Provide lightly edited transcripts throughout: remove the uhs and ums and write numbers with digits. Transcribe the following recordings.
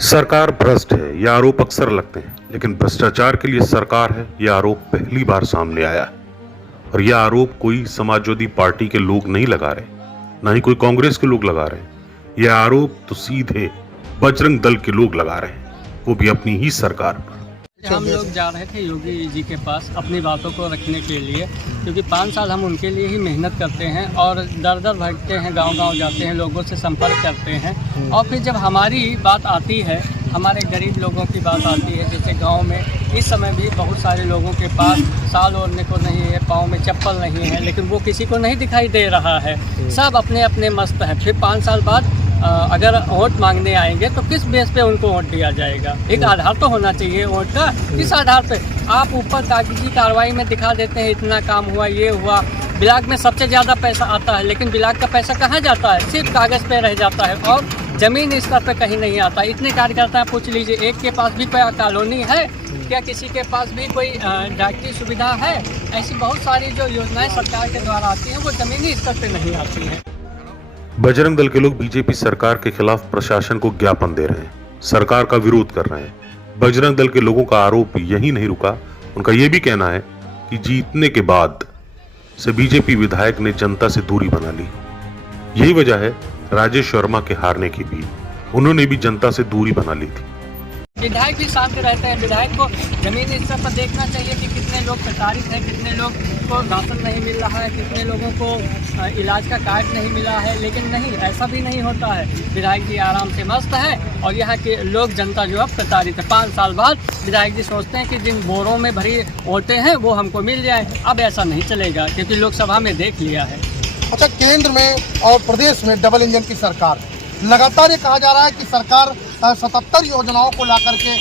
सरकार भ्रष्ट है, ये आरोप अक्सर लगते हैं, लेकिन भ्रष्टाचार के लिए सरकार है, यह आरोप पहली बार सामने आया है। और यह आरोप कोई समाजवादी पार्टी के लोग नहीं लगा रहे, ना ही कोई कांग्रेस के लोग लगा रहे। यह आरोप तो सीधे बजरंग दल के लोग लगा रहे हैं, वो भी अपनी ही सरकार पर। हम लोग जा रहे थे योगी जी के पास अपनी बातों को रखने के लिए, क्योंकि 5 साल हम उनके लिए ही मेहनत करते हैं और दर दर भटकते हैं, गांव-गांव जाते हैं, लोगों से संपर्क करते हैं। और फिर जब हमारी बात आती है, हमारे गरीब लोगों की बात आती है, जैसे गांव में इस समय भी बहुत सारे लोगों के पास साल ओढ़ने को नहीं है, पाँव में चप्पल नहीं है, लेकिन वो किसी को नहीं दिखाई दे रहा है। सब अपने अपने मस्त हैं। फिर 5 साल बाद अगर वोट मांगने आएंगे तो किस बेस पे उनको वोट दिया जाएगा? एक आधार तो होना चाहिए वोट का। किस आधार पे आप ऊपर कागजी कार्रवाई में दिखा देते हैं इतना काम हुआ, ये हुआ। ब्लॉक में सबसे ज़्यादा पैसा आता है, लेकिन ब्लॉक का पैसा कहाँ जाता है? सिर्फ कागज़ पे रह जाता है और ज़मीन स्तर पे कहीं नहीं आता। इतने कार्यकर्ता पूछ लीजिए, एक के पास भी कॉलोनी है क्या? किसी के पास भी कोई डॉक्टरी सुविधा है? ऐसी बहुत सारी जो योजनाएं सरकार के द्वारा आती हैं वो ज़मीनी स्तर पे नहीं आती हैं। बजरंग दल के लोग बीजेपी सरकार के खिलाफ प्रशासन को ज्ञापन दे रहे हैं, सरकार का विरोध कर रहे हैं। बजरंग दल के लोगों का आरोप यही नहीं रुका, उनका यह भी कहना है कि जीतने के बाद से बीजेपी विधायक ने जनता से दूरी बना ली। यही वजह है राजेश शर्मा के हारने की भी, उन्होंने भी जनता से दूरी बना ली थी। विधायक भी शांत रहते हैं। विधायक को जमीनी स्तर पर देखना चाहिए कि कितने लोग प्रताड़ित हैं, कितने लोग को राशन नहीं मिल रहा है, कितने लोगों को इलाज का कार्ड नहीं मिला है। लेकिन नहीं, ऐसा भी नहीं होता है। विधायक जी आराम से मस्त है और यहाँ के लोग, जनता जो है प्रताड़ित है। 5 साल बाद विधायक जी सोचते हैं कि जिन बोरों में भरी वोटें हैं वो हमको मिल जाए। अब ऐसा नहीं चलेगा, क्योंकि लोकसभा में देख लिया है। अच्छा, केंद्र में और प्रदेश में डबल इंजन की सरकार, लगातार ये कहा जा रहा है कि सरकार 77 योजनाओं को ला करके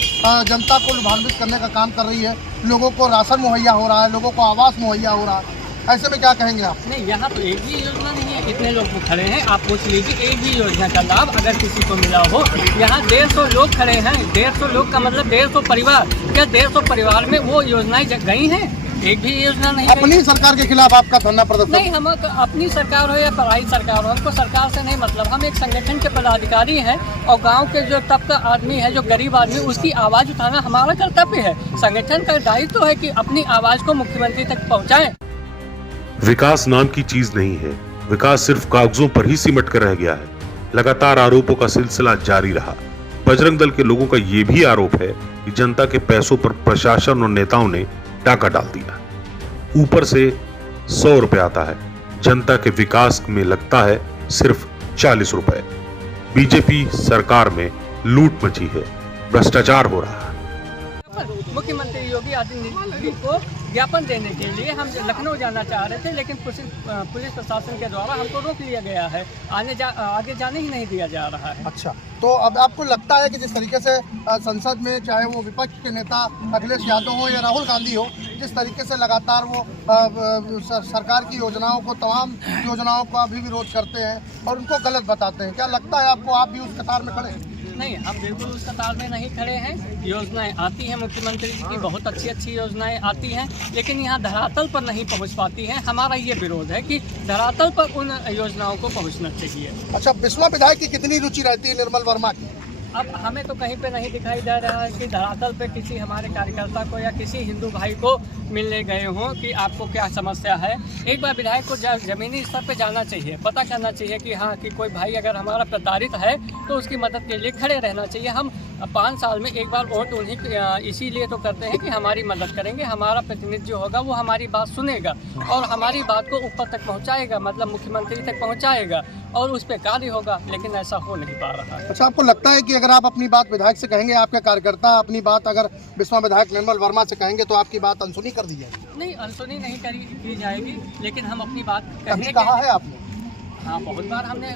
जनता को लाभान्वित करने का काम कर रही है। लोगों को राशन मुहैया हो रहा है, लोगों को आवास मुहैया हो रहा है। ऐसे में क्या कहेंगे आप? नहीं, यहाँ तो एक भी योजना नहीं है। कितने लोग खड़े हैं आप पूछ लीजिए, एक भी योजना का लाभ अगर किसी को मिला हो। यहाँ 150 लोग खड़े हैं। 150 लोग का मतलब 150 परिवार। क्या 150 परिवार में वो योजनाएं गई हैं? एक भी योजना नहीं। अपनी सरकार के खिलाफ आपका धरना प्रदर्शन? नहीं, हम अपनी सरकार हो या पराई सरकार हो, हमको सरकार से नहीं मतलब। हम एक संगठन के पदाधिकारी हैं और गांव के जो तबका आदमी है, जो गरीब आदमी, उसकी आवाज़ उठाना हमारा कर्तव्य है। संगठन का दायित्व है कि अपनी आवाज़ को मुख्यमंत्री तक पहुँचाएं। विकास नाम की चीज नहीं है, विकास सिर्फ कागजों पर ही सिमट कर रह गया है। लगातार आरोपों का सिलसिला जारी रहा। बजरंग दल के लोगों का यह भी आरोप है कि जनता के पैसों पर प्रशासन और नेताओं ने डाका डाल दिया। ऊपर से 100 रुपए आता है, जनता के विकास में लगता है सिर्फ 40 रुपए। बीजेपी सरकार में लूट मची है, भ्रष्टाचार हो रहा है। मुख्यमंत्री योगी आदित्यनाथ जी को ज्ञापन देने के लिए हम लखनऊ जाना चाह रहे थे, लेकिन पुलिस प्रशासन के द्वारा हमको रोक लिया गया है। आगे जाने ही नहीं दिया जा रहा है। अच्छा, तो अब आपको लगता है कि जिस तरीके से संसद में, चाहे वो विपक्ष के नेता अखिलेश यादव हो या राहुल गांधी हो, जिस तरीके से लगातार वो सरकार की योजनाओं को, तमाम योजनाओं का भी विरोध करते हैं और उनको गलत बताते हैं, क्या लगता है आपको आप भी उस कतार में खड़े हैं? नहीं, हम बिल्कुल उस कतार में नहीं खड़े हैं। योजनाएं आती हैं मुख्यमंत्री जी की, बहुत अच्छी अच्छी योजनाएं आती हैं, लेकिन यहाँ धरातल पर नहीं पहुँच पाती हैं। हमारा ये विरोध है कि धरातल पर उन योजनाओं को पहुँचना चाहिए। अच्छा, बिस्वा विधायक की कितनी रुचि रहती है निर्मल वर्मा की? अब हमें तो कहीं पे नहीं दिखाई दे रहा है कि धरातल पे किसी हमारे कार्यकर्ता को या किसी हिंदू भाई को मिलने गए हों कि आपको क्या समस्या है। एक बार विधायक को ज़मीनी स्तर पे जाना चाहिए, पता करना चाहिए कि हाँ, कि कोई भाई अगर हमारा प्रताड़ित है तो उसकी मदद के लिए खड़े रहना चाहिए। हम 5 साल में एक बार वोट उन्हीं इसीलिए तो करते हैं कि हमारी मदद करेंगे। हमारा प्रतिनिधि जो होगा वो हमारी बात सुनेगा और हमारी बात को ऊपर तक पहुँचाएगा, मतलब मुख्यमंत्री तक पहुँचाएगा और उस पर कार्य होगा, लेकिन ऐसा हो नहीं पा रहा है। अच्छा, आपको लगता है कि अगर आप अपनी बात विधायक से कहेंगे, आपके कार्यकर्ता अपनी बात अगर बिस्वा विधायक निर्मल वर्मा से कहेंगे तो आपकी बात अनसुनी कर दी जाएगी? नहीं, अनसुनी नहीं की जाएगी, लेकिन हम अपनी बात कभी कहा है आपने? हाँ, बहुत बार हमने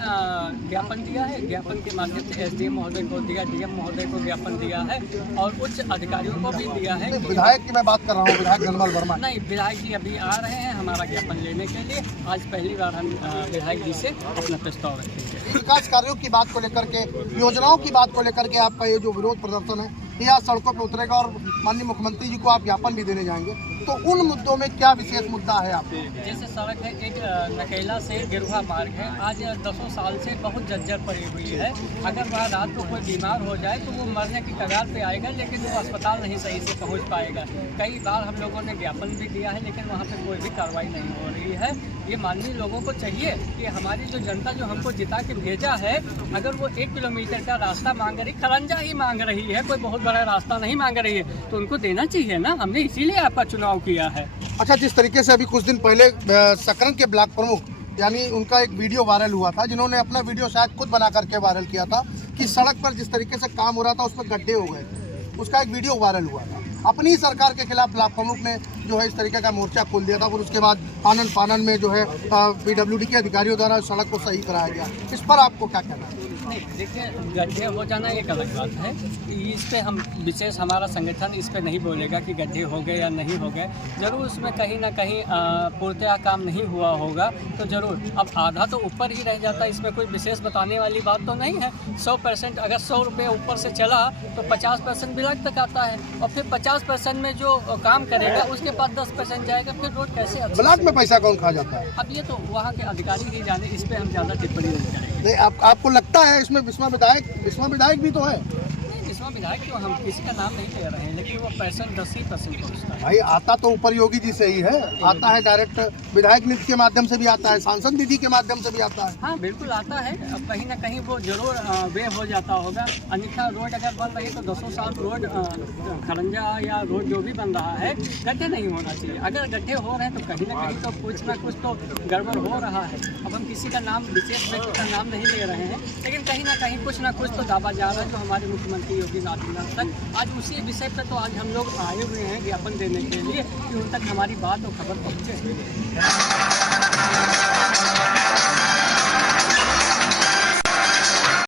ज्ञापन दिया है। ज्ञापन के माध्यम से SDM महोदय को दिया, DM महोदय को ज्ञापन दिया है और उच्च अधिकारियों को भी दिया है। विधायक की मैं बात कर रहा हूँ, विधायक निर्मल वर्मा। नहीं, विधायक जी अभी आ रहे हैं हमारा ज्ञापन लेने के लिए। आज पहली बार हम विधायक जी से अपना प्रस्ताव रखेंगे। विकास कार्यों की बात को लेकर के, योजनाओं की बात को लेकर के आपका ये जो विरोध प्रदर्शन है, या सड़कों पर उतरेगा और माननीय मुख्यमंत्री जी को आप ज्ञापन भी देने जाएंगे, तो उन मुद्दों में क्या विशेष मुद्दा है आपको? जैसे सड़क है, एक नकेला से गिरुआ मार्ग है, आज 10 साल से बहुत जर्जर पड़ी हुई है। अगर वह रात को कोई बीमार हो जाए तो वो मरने की कगार पे आएगा, लेकिन वो अस्पताल नहीं सही से पहुंच पाएगा। कई बार हम लोगों ने ज्ञापन भी दिया है, लेकिन वहाँ पे कोई भी कार्रवाई नहीं हो रही है। ये माननीय लोगों को चाहिए कि हमारी जो जनता जो हमको जिता के भेजा है, अगर वो 1 किलोमीटर का रास्ता मांग रही, खरंजा ही मांग रही है, कोई बहुत बड़ा रास्ता नहीं मांग रही है, तो उनको देना चाहिए ना। हमने इसीलिए आपका चुनाव किया है। अच्छा, जिस तरीके से अभी कुछ दिन पहले सकरन के ब्लॉक प्रमुख यानी उनका एक वीडियो वायरल हुआ था, जिन्होंने अपना वीडियो शायद खुद बना करके वायरल किया था कि सड़क पर जिस तरीके से काम हो रहा था उसमें गड्ढे हो गए थे, उसका एक वीडियो वायरल हुआ था। अपनी ही सरकार के खिलाफ ब्लॉक प्रमुख ने जो है इस तरीके का मोर्चा खोल दिया था, और उसके बाद आनन फानन में जो है PWD के अधिकारियों द्वारा सड़क को सही कराया गया। इस पर आपको क्या कहना है? नहीं, देखिए, गड्ढे हो जाना एक अलग बात है। इस पे हम विशेष हमारा संगठन इस पे नहीं बोलेगा कि गड्ढे हो गए या नहीं हो गए। ज़रूर उसमें कहीं ना कहीं पूर्णतः काम नहीं हुआ होगा, तो ज़रूर अब आधा तो ऊपर ही रह जाता है। इसमें कोई विशेष बताने वाली बात तो नहीं है। 100% अगर 100 रुपये ऊपर से चला तो 50% ब्लॉक तक आता है, और फिर 50% में जो काम करेगा उसके पास 10% जाएगा, फिर रोड कैसे अच्छा? ब्लॉक में पैसा कौन खा जाता है? अब ये तो वहाँ के अधिकारी ही जाने, इस पर हम ज़्यादा टिप्पणी नहीं करेंगे। नहीं, आपको लगता है इसमें विस्मा विधायक भी तो है? इसमें विधायक क्यों, हम किसी का नाम नहीं ले रहे हैं, लेकिन वो 10% पहुँचता है। भाई आता तो ऊपर योगी जी से ही है, आता है डायरेक्ट विधायक निधि के माध्यम से भी आता है, सांसद निधि के माध्यम से भी आता है। हाँ बिल्कुल आता है। अब कहीं ना कहीं वो जरूर वे हो जाता होगा, अन्यथा रोड अगर बन रही है तो 200 साल रोड खरंजा या रोड जो भी बन रहा है, गड्ढे नहीं होना चाहिए। अगर गड्ढे हो रहे हैं तो कहीं ना कहीं तो कुछ ना कुछ तो गड़बड़ हो रहा है। अब हम किसी का नाम, विशेष व्यक्ति का नाम नहीं ले रहे हैं, लेकिन कहीं ना कहीं कुछ ना कुछ तो दावा जा रहा है। जो हमारे मुख्यमंत्री योगी आदित्यनाथ तक आज उसी विषय पर तो आज हम लोग आए हुए हैं ज्ञापन देने के लिए कि उन तक हमारी बात और खबर पहुँचे।